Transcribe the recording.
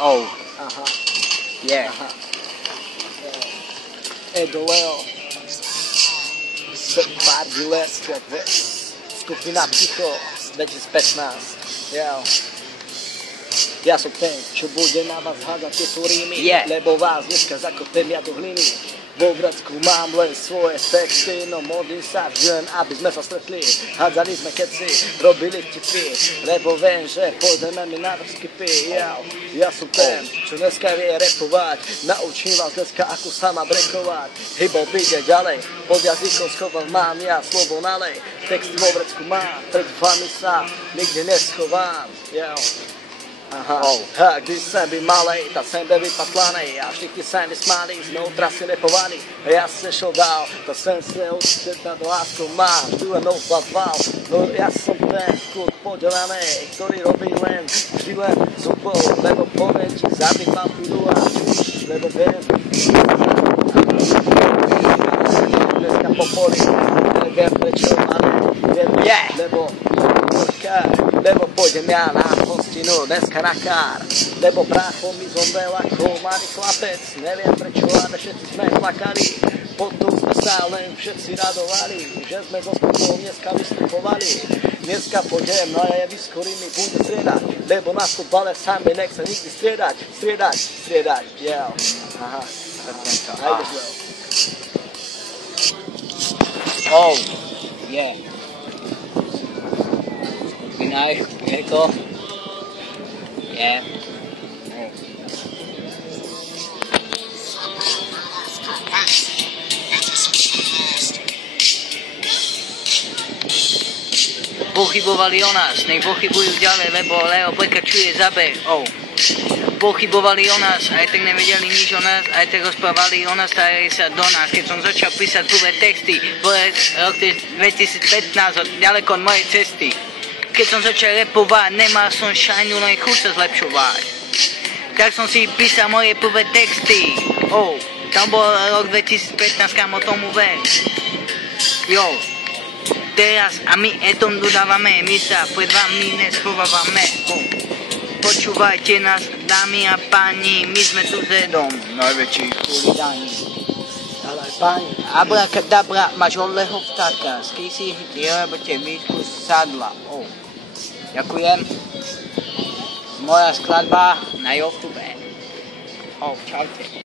Oh. Aha. Yeah. Aha. Edo Leo. Pár let, jak skupina Psycho 2015. Ja som ten, čo bude na vás hádať tieto rímy, lebo vás dneska zakopem ja do hliny. Vo Vrecku mám len svoje texty, no modlím sa vžen, aby sme sa stretli. Hádzali sme keci, robili vtipy, lebo viem, že pôjdeme mi na vrskipy. Ja som ten, čo dneska vie repovať, naučím vás dneska, ako sa má brekovať. Hip-hop ide ďalej, pod jazykom schoval mám ja slovo nalej. Texty vo Vrecku mám, pred vami sa nikdy neschovám. Aha, když jsem byl malej, tak jsem byl vypatlanej a všichni se mi smáli, znoutra si nepovaný. A já jsem šel dál, tak jsem se odstřed nad láskou mám, tu jen oplaval. No já jsem ten kluk podělaný, který robí len vždy len zubou, lebo poviem ti, zabít mám půjdu a lebo viem. Dneska popolí, neviem prečo, ale viem, lebo pôjdem ja na hostinu dneska na kár, lebo brácho mi zomrel ako mladý chlapec, neviem prečo, ale všetci sme plakali, potom sme sa len všetci radovali, že sme so spolom dneska vystupovali. Dneska pôjdem na javisko, mi bude striedať, lebo na futbale sa mi nechce nikdy striedať, aha, ajde zle. Oh, yeah. Vinay, Eko. Yeah. Pochybovali o nás, nech pochybujú ďalej, lebo Leo prekračuje zabeh. Pochybovali o nás, aj tak nevedeli nič o nás, aj tak rozprávali o nás, starali sa do nás. Keď som začal písať prvé texty, bol rok 2015, ďaleko od mojej cesty. Keď som začal repovať, nemal som šajnu, len chuť sa zlepšovať. Tak som si písal moje prvé texty. Tam bol rok 2015, kam o tomu ver. Teraz a my etom dodávame, my sa pred vami neschovávame. Počúvajte nás, dámy a páni, my sme tu s Edom, najväčší chuligáni. Ale páni, abrakadabra, máš holého vtáka, skryj si chytý, lebo te výšku sadla. Ďakujem. Moja skladba na YouTube. Čaute.